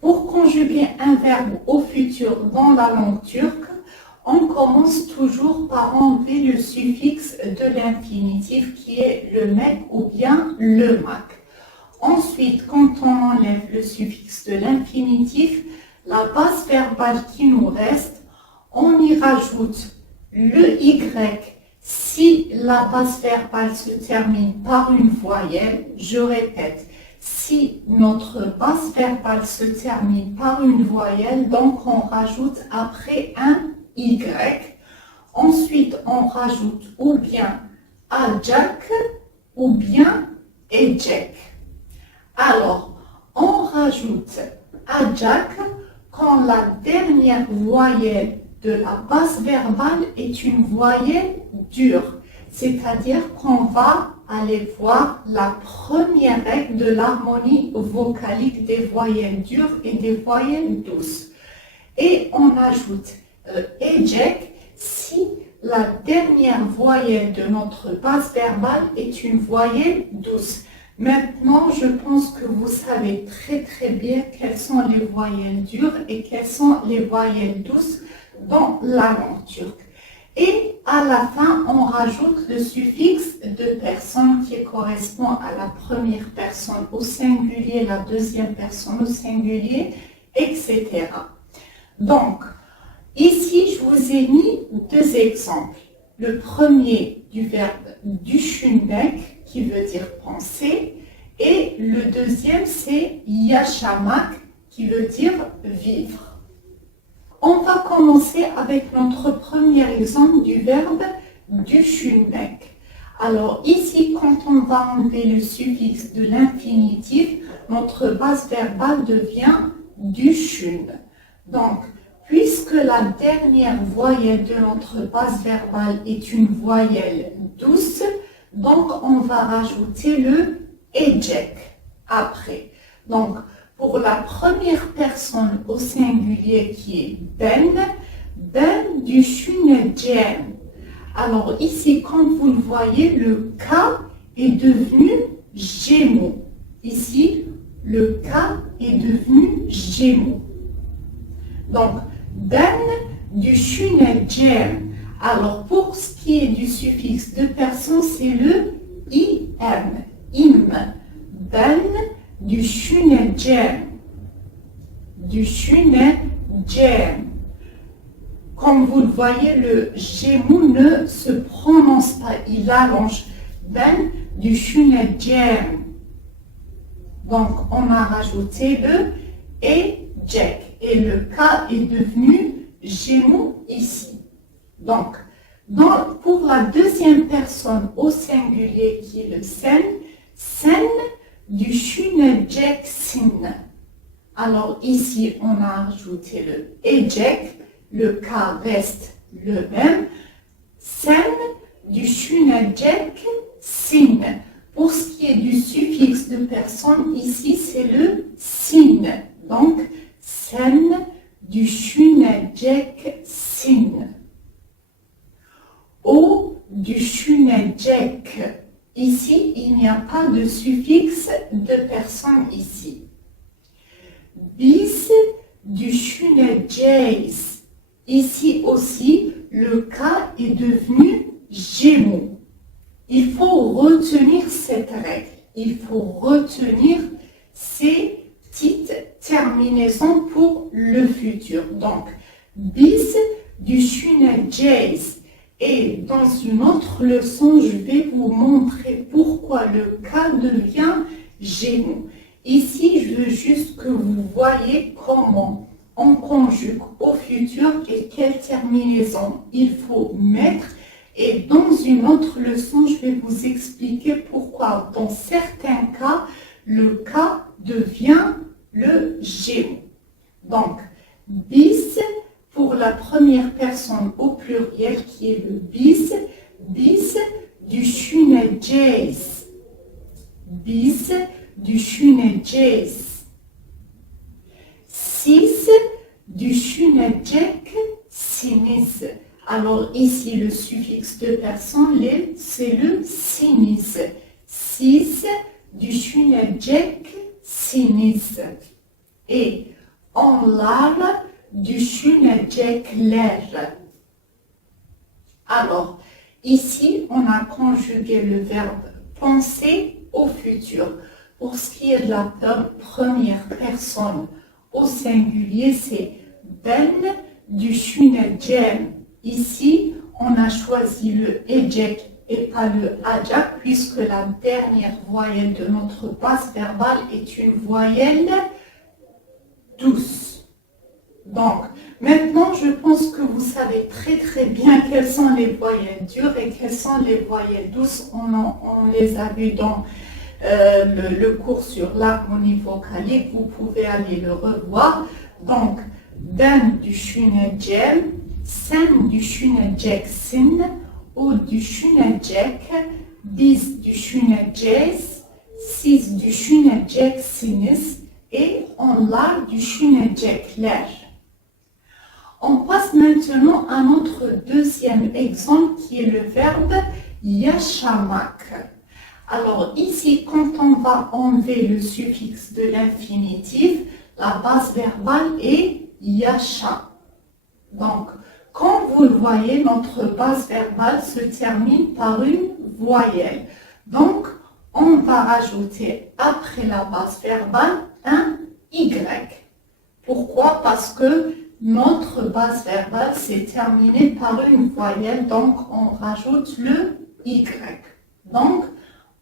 Pour conjuguer un verbe au futur dans la langue turque, on commence toujours par enlever le suffixe de l'infinitif qui est le mek ou bien le mak. Ensuite, quand on enlève le suffixe de l'infinitif, la base verbale qui nous reste, on y rajoute le y si la base verbale se termine par une voyelle. Je répète, si notre base verbale se termine par une voyelle, donc on rajoute après un y. Ensuite, on rajoute ou bien ajak ou bien ejek. Alors, on rajoute ajak quand la dernière voyelle de la base verbale est une voyelle dure, c'est-à-dire qu'on va aller voir la première règle de l'harmonie vocalique des voyelles dures et des voyelles douces. Et on ajoute ejek si la dernière voyelle de notre base verbale est une voyelle douce. Maintenant, je pense que vous savez très bien quelles sont les voyelles dures et quelles sont les voyelles douces dans la langue turque. Et à la fin, on rajoute le suffixe de personne qui correspond à la première personne au singulier, la deuxième personne au singulier, etc. Donc, ici, je vous ai mis deux exemples. Le premier du verbe düşünmek, qui veut dire penser, et le deuxième, c'est yaşamak, qui veut dire vivre. On va commencer avec notre premier exemple du verbe düşünmek. Alors ici, quand on va enlever le suffixe de l'infinitif, notre base verbale devient düşün. Donc, puisque la dernière voyelle de notre base verbale est une voyelle douce, donc on va rajouter le ecek après. Donc, pour la première personne au singulier qui est ben düşüneceğim. Alors ici, comme vous le voyez, le K est devenu Gémeaux. Ici, le K est devenu Gémeaux. Donc, ben düşüneceğim. Alors, pour ce qui est du suffixe de personne, c'est le im. Ben düşüneceğim. Comme vous le voyez, le Gémeaux ne se prononce pas, il allonge. Ben düşüneceğim. Donc, on a rajouté le ecek et le K est devenu Gémeaux ici. Donc, pour la deuxième personne au singulier qui est le sen düşüneceksin. Alors ici, on a ajouté le ecek, le K reste le même. Sen düşüneceksin. Pour ce qui est du suffixe de personne, ici c'est le sin. Donc, sen düşüneceksin. O düşünecek. Ici, il n'y a pas de suffixe de personne ici. Biz düşüneceğiz. Ici aussi, le K est devenu Gémeaux. Il faut retenir cette règle. Il faut retenir ces petites terminaisons pour le futur. Donc, biz düşüneceğiz. Et dans une autre leçon, je vais vous montrer pourquoi le K devient Gémeaux. Ici, je veux juste que vous voyez comment on conjugue au futur et quelle terminaison il faut mettre. Et dans une autre leçon, je vais vous expliquer pourquoi dans certains cas, le K devient le Gémeaux. Donc, bis, pour la première personne au pluriel qui est le biz düşüneceğiz. Biz düşüneceğiz. Siz düşüneceksiniz. Alors ici, le suffixe de personne, c'est le siniz. Siz düşüneceksiniz. Et Onlar düşünecekler. Alors, ici, on a conjugué le verbe penser au futur. Pour ce qui est de la première personne au singulier, c'est ben düşüneceğim. Ici, on a choisi le ecek et pas le acak puisque la dernière voyelle de notre base verbale est une voyelle douce. Donc, maintenant, je pense que vous savez très bien quelles sont les voyelles dures et quelles sont les voyelles douces. On les a vues dans le cours sur l'harmonie vocalique. Vous pouvez aller le revoir. Donc, ben düşüneceğim, sen düşüneceksin, o düşünecek, biz düşüneceğiz, siz düşüneceksiniz et onlar düşünecekler. On passe maintenant à notre deuxième exemple qui est le verbe yaşamak. Alors ici, quand on va enlever le suffixe de l'infinitif, la base verbale est yaşa. Donc, quand vous le voyez, notre base verbale se termine par une voyelle. Donc, on va rajouter après la base verbale un Y. Pourquoi? Parce que notre base verbale s'est terminée par une voyelle, donc on rajoute le Y. Donc,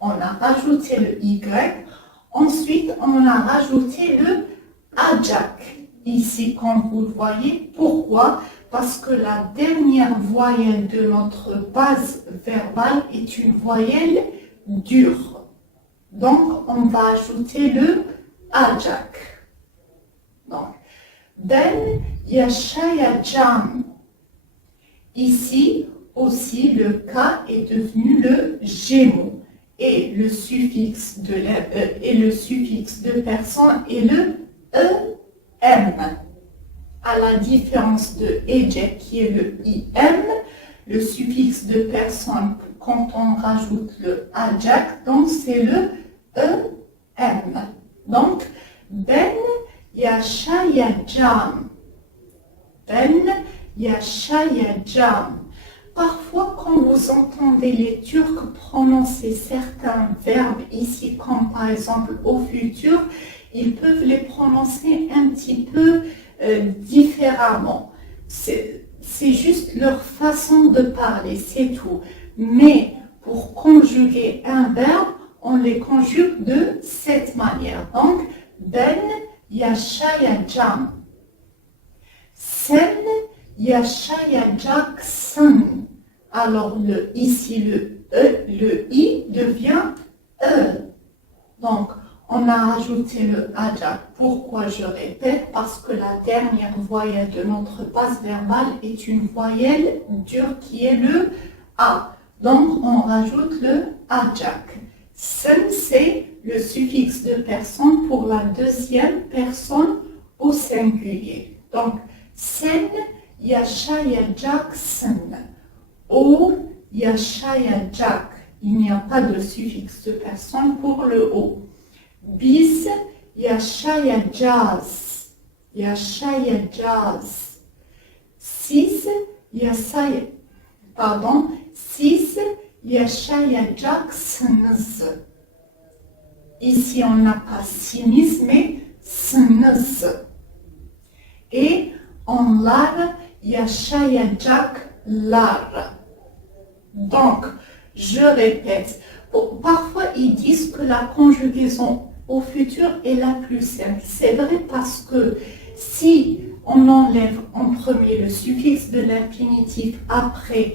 on a rajouté le Y. Ensuite, on a rajouté le acak. Ici, comme vous le voyez, pourquoi? Parce que la dernière voyelle de notre base verbale est une voyelle dure. Donc, on va ajouter le acak. Donc, ben yaşayacağım. Ici aussi, le K est devenu le Gémeaux. Et le suffixe de personne est le EM. À la différence de ecek qui est le IM, le suffixe de personne, quand on rajoute le acak, donc c'est le EM. Donc, ben yaşayacağım. Ben yaşayacağım. Parfois, quand vous entendez les Turcs prononcer certains verbes ici, comme par exemple au futur, ils peuvent les prononcer un petit peu différemment. C'est juste leur façon de parler, c'est tout. Mais pour conjuguer un verbe, on les conjugue de cette manière. Donc, ben yaşayacağım. Sen yaşayacaksın. Alors, ici, le I devient E. Donc, on a rajouté le acak. Pourquoi je répète? Parce que la dernière voyelle de notre base verbale est une voyelle dure qui est le A. Donc, on rajoute le acak. Sen, c'est le suffixe de personne pour la deuxième personne au singulier. Donc, sen yaşayacaksın. O yaşayacak. Il n'y a pas de suffixe de personne pour le O. Biz yaşayacağız. Yaşayacağız. Siz yaşayacaksınız. Ici, on n'a pas siniz, mais sınız. Et onlar yaşayacaklar. Donc, je répète, parfois ils disent que la conjugaison au futur est la plus simple. C'est vrai parce que si on enlève en premier le suffixe de l'infinitif, après,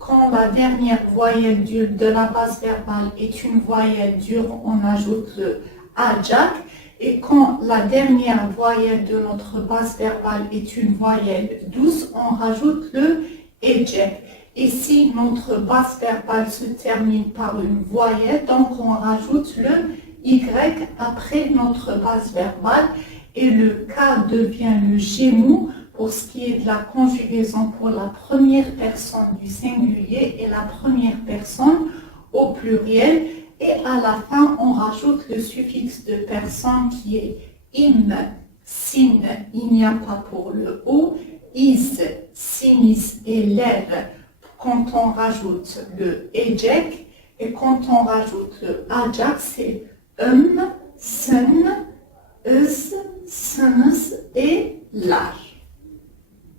quand la dernière voyelle de la base verbale est une voyelle dure, on ajoute le acak. Et quand la dernière voyelle de notre base verbale est une voyelle douce, on rajoute le ecek. Et si notre base verbale se termine par une voyelle, donc on rajoute le Y après notre base verbale et le K devient le Gémeaux pour ce qui est de la conjugaison pour la première personne du singulier et la première personne au pluriel. Et à la fin, on rajoute le suffixe de personne qui est im. sin, il n'y a pas pour le O, is, sinis et l'air quand on rajoute le ejec, et quand on rajoute le ajax, c'est sun, us,